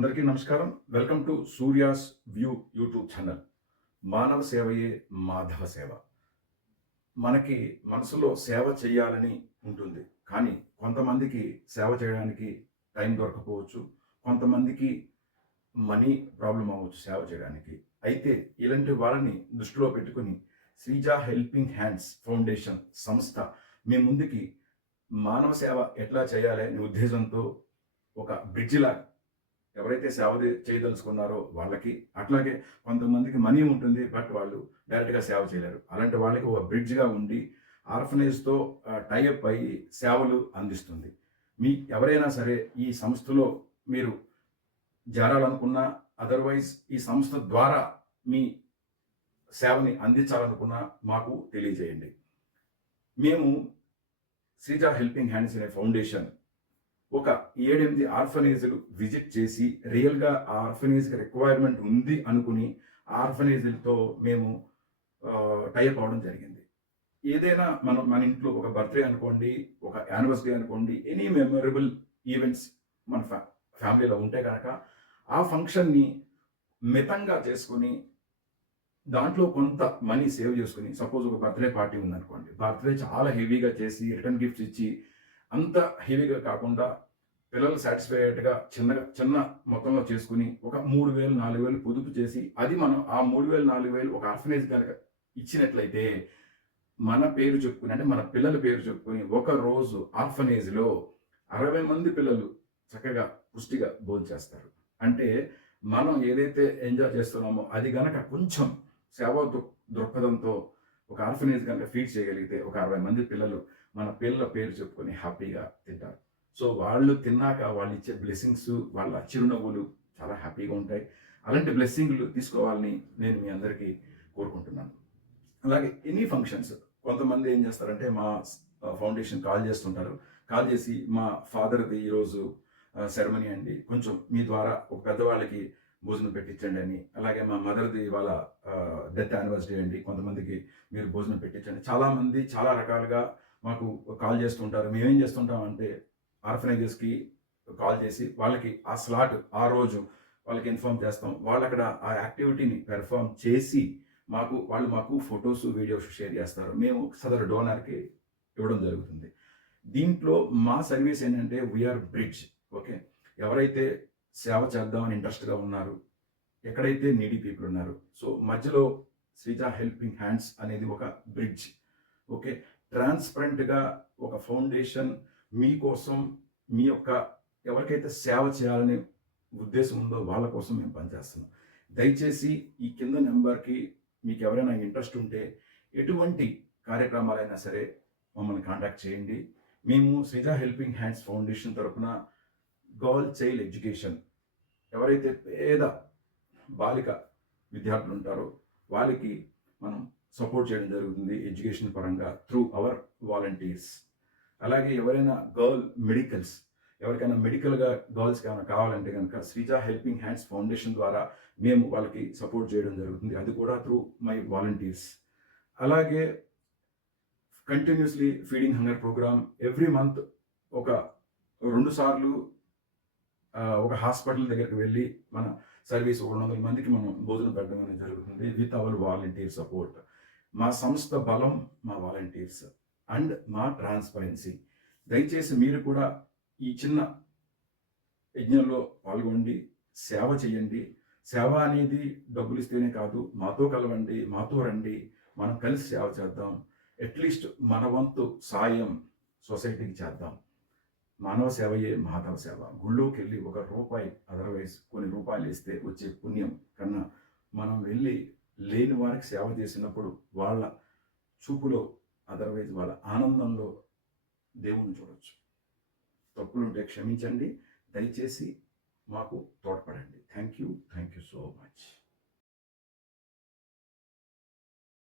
అందరికీ నమస్కారం. Welcome to Surya's view YouTube channel. మానవ సేవయే మాధవ సేవ. మనకి మనసులో సేవ చేయాలని ఉంటుంది. కానీ కొంతమందికి సేవ చేయడానికి టైం దొరకపోవచ్చు. కొంతమందికి మనీ ప్రాబ్లం అవ్వచ్చు సేవ చేయడానికి. అయితే ఇలాంటి వాళ్ళని దృష్టిలో పెట్టుకుని శ్రీజా హెల్పింగ్ హ్యాండ్స్ ఫౌండేషన్ సంస్థ మీ ముందుకి మానవ సేవ ఎట్లా చేయాలి అనే ఉద్దేశంతో ఒక బ్రిడ్జిలా ఎవరైతే సేవ చేయదలుచుకున్నారో వాళ్ళకి అట్లాగే కొంతమందికి మనీ ఉంటుంది బట్ వాళ్ళు డైరెక్ట్గా సేవ చేయలేరు. అలాంటి వాళ్ళకి ఒక బ్రిడ్జ్గా ఉండి ఆర్ఫనేజ్తో టైఅప్ అయ్యి సేవలు అందిస్తుంది. మీ ఎవరైనా సరే ఈ సంస్థలో మీరు చేరాలనుకున్నా అదర్వైజ్ ఈ సంస్థ ద్వారా మీ సేవని అందించాలనుకున్నా మాకు తెలియజేయండి. మేము శ్రీజా హెల్పింగ్ హ్యాండ్స్ అనే ఫౌండేషన్ ఒక ఏడెనిమిది ఆర్ఫనేజ్లు విజిట్ చేసి రియల్గా ఆ ఆర్ఫనేజ్ రిక్వైర్మెంట్ ఉంది అనుకుని ఆ ఆర్ఫనేజ్లతో మేము టైప్ అవడం జరిగింది. ఏదైనా మనం మన ఇంట్లో ఒక బర్త్డే అనుకోండి ఒక యానివర్సరీ అనుకోండి ఎనీ మెమొరబుల్ ఈవెంట్స్ మన ఫ్యా ఫ్యామిలీలో ఉంటే కనుక ఆ ఫంక్షన్ని మితంగా చేసుకొని దాంట్లో కొంత మనీ సేవ్ చేసుకుని సపోజ్ ఒక బర్త్డే పార్టీ ఉందనుకోండి బర్త్డే చాలా హెవీగా చేసి రిటర్న్ గిఫ్ట్స్ ఇచ్చి అంత హెవీగా కాకుండా పిల్లలు సాటిస్ఫైడ్గా చిన్నగా చిన్న మొత్తంలో చేసుకుని ఒక మూడు వేలు నాలుగు వేలు పొదుపు చేసి అది మనం ఆ మూడు వేలు నాలుగు వేలు ఒక ఆర్ఫనేజ్ కనుక ఇచ్చినట్లయితే మన పేరు చెప్పుకుని అంటే మన పిల్లల పేరు చెప్పుకుని ఒక రోజు ఆర్ఫనేజ్లో అరవై మంది పిల్లలు చక్కగా పుష్టిగా భోంచేస్తారు అంటే మనం ఏదైతే ఎంజాయ్ చేస్తున్నామో అది గనక కొంచెం సేవా దృక్పథంతో ఒక ఆర్ఫనేజ్ కనుక ఫీడ్ చేయగలిగితే ఒక అరవై మంది పిల్లలు మన పిల్లల పేరు చెప్పుకొని హ్యాపీగా తింటారు. సో వాళ్ళు తిన్నాక వాళ్ళు ఇచ్చే బ్లెస్సింగ్స్ వాళ్ళ చిరునవ్వులు చాలా హ్యాపీగా ఉంటాయి. అలాంటి బ్లెస్సింగ్లు తీసుకోవాలని నేను మీ అందరికీ కోరుకుంటున్నాను. అలాగే ఎనీ ఫంక్షన్స్ కొంతమంది ఏం చేస్తారంటే మా ఫౌండేషన్ కాల్ చేస్తుంటారు. కాల్ చేసి మా ఫాదర్ది ఈరోజు సెరమనీ అండి. కొంచెం మీ ద్వారా ఒక పెద్దవాళ్ళకి భోజనం పెట్టించండి అని. అలాగే మా మదర్ది వాళ్ళ డెత్ యానివర్సరీ అండి. కొంతమందికి మీరు భోజనం పెట్టించండి. చాలామంది చాలా రకాలుగా మాకు కాల్ చేస్తుంటారు మేమేం చేస్తుంటాం అంటే ఆర్ఫనైజెస్కి కాల్ చేసి వాళ్ళకి ఆ స్లాట్ ఆ రోజు వాళ్ళకి ఇన్ఫామ్ చేస్తాం. వాళ్ళు అక్కడ ఆ యాక్టివిటీని పెర్ఫామ్ చేసి మాకు వాళ్ళు మాకు ఫొటోస్ వీడియోస్ షేర్ చేస్తారు. మేము సదరు డోనర్కి ఇవ్వడం జరుగుతుంది. దీంట్లో మా సర్వీస్ ఏంటంటే వీఆర్ బ్రిడ్జ్ ఓకే? ఎవరైతే సేవ చేద్దామని ఇంట్రెస్ట్గా ఉన్నారు. ఎక్కడైతే నీడీ పీపుల్ ఉన్నారు. సో మధ్యలో శ్రీజ హెల్పింగ్ హ్యాండ్స్ అనేది ఒక బ్రిడ్జ్. ఓకే? ట్రాన్స్పరెంట్గా ఒక ఫౌండేషన్ మీకోసం మీ యొక్క ఎవరికైతే సేవ చేయాలనే ఉద్దేశం ఉందో వాళ్ళ కోసం మేము పనిచేస్తున్నాం. దయచేసి ఈ కింద నెంబర్కి మీకు ఎవరైనా ఇంట్రెస్ట్ ఉంటే ఎటువంటి కార్యక్రమాలైనా సరే మమ్మల్ని కాంటాక్ట్ చేయండి. మేము శ్రీజ హెల్పింగ్ హ్యాండ్స్ ఫౌండేషన్ తరఫున గర్ల్ చైల్డ్ ఎడ్యుకేషన్. ఎవరైతే పేద బాలిక విద్యార్థులు ఉంటారో వాళ్ళకి మనం సపోర్ట్ చేయడం జరుగుతుంది ఎడ్యుకేషన్ పరంగా త్రూ అవర్ వాలంటీర్స్. అలాగే ఎవరైనా గర్ల్ మెడికల్స్ ఎవరికైనా మెడికల్గా గర్ల్స్కి ఏమైనా కావాలంటే కనుక శ్రీజ హెల్పింగ్ హ్యాండ్స్ ఫౌండేషన్ ద్వారా మేము వాళ్ళకి సపోర్ట్ చేయడం జరుగుతుంది. అది కూడా త్రూ మై వాలంటీర్స్. అలాగే continuously feeding hunger programme every month ఒక రెండు సార్లు ఒక హాస్పిటల్ దగ్గరికి వెళ్ళి మన సర్వీస్ రెండు వందల మందికి మనం భోజనం పెట్టడం అనేది జరుగుతుంది. With our volunteer support. మా సంస్థ బలం మా వాలంటీర్స్ అండ్ మా ట్రాన్స్పరెన్సీ. దయచేసి మీరు కూడా ఈ చిన్న యజ్ఞంలో పాల్గొండి సేవ చేయండి. సేవ అనేది డబ్బులు ఇస్తేనే కాదు మాతో కలవండి మాతో రండి మనం కలిసి సేవ చేద్దాం. అట్లీస్ట్ మన వంతు సాయం సొసైటీకి చేద్దాం. మానవ సేవయే మాధవ సేవ. గుళ్ళోకి వెళ్ళి ఒక రూపాయి అదర్వైజ్ కొన్ని రూపాయలు ఇస్తే వచ్చే పుణ్యం కన్నా మనం వెళ్ళి లేని వారికి సేవ చేసినప్పుడు వాళ్ళ చూపులో అదర్వైజ్ వాళ్ళ ఆనందంలో దేవుణ్ణి చూడొచ్చు. తప్పులుంటే క్షమించండి. దయచేసి మాకు తోడ్పడండి. Thank you. Thank you so much.